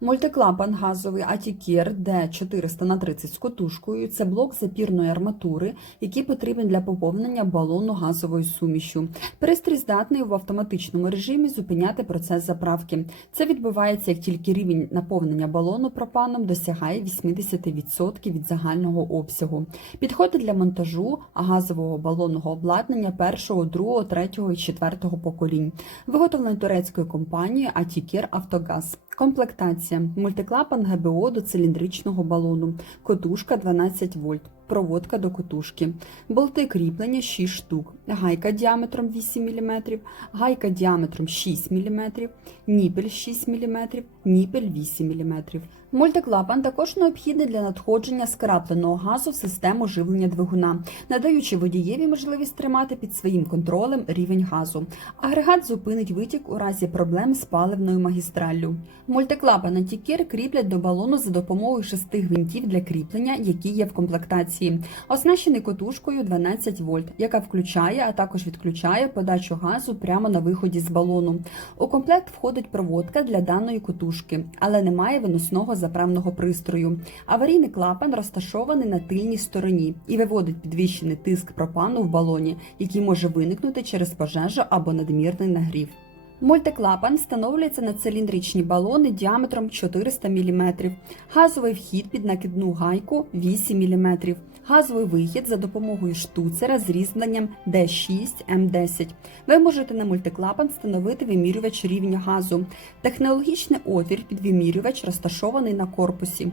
Мультиклапан газовий Атікер D400 на 30 з котушкою це блок запірної арматури, який потрібен для поповнення балону газовою сумішю. Пристрій здатний в автоматичному режимі зупиняти процес заправки. Це відбувається, як тільки рівень наповнення балону пропаном досягає 80% від загального обсягу. Підходить для монтажу газового балонного обладнання першого, другого, третього і четвертого поколінь. Виготовлений турецькою компанією Атікер Автогаз. Комплектація: мультиклапан ГБО до циліндричного балону, котушка 12 вольт, проводка до котушки, болти кріплення 6 штук, гайка діаметром 8 мм, гайка діаметром 6 мм, ніпель 6 мм, ніпель 8 мм. Мультиклапан також необхідний для надходження скрапленого газу в систему живлення двигуна, надаючи водієві можливість тримати під своїм контролем рівень газу. Агрегат зупинить витік у разі проблем з паливною магістраллю. Мультиклапан антікер кріплять до балону за допомогою шести гвинтів для кріплення, які є в комплектації, оснащений котушкою 12 вольт, яка включає, а також відключає подачу газу прямо на виході з балону. У комплект входить проводка для даної котушки, але немає виносного заправного пристрою. Аварійний клапан розташований на тильній стороні і виводить підвищений тиск пропану в балоні, який може виникнути через пожежу або надмірний нагрів. Мультиклапан встановлюється на циліндричні балони діаметром 400 мм, газовий вхід під накидну гайку 8 мм, газовий вихід за допомогою штуцера з різьбленням D6M10. Ви можете на мультиклапан встановити вимірювач рівня газу. Технологічний отвір під вимірювач розташований на корпусі.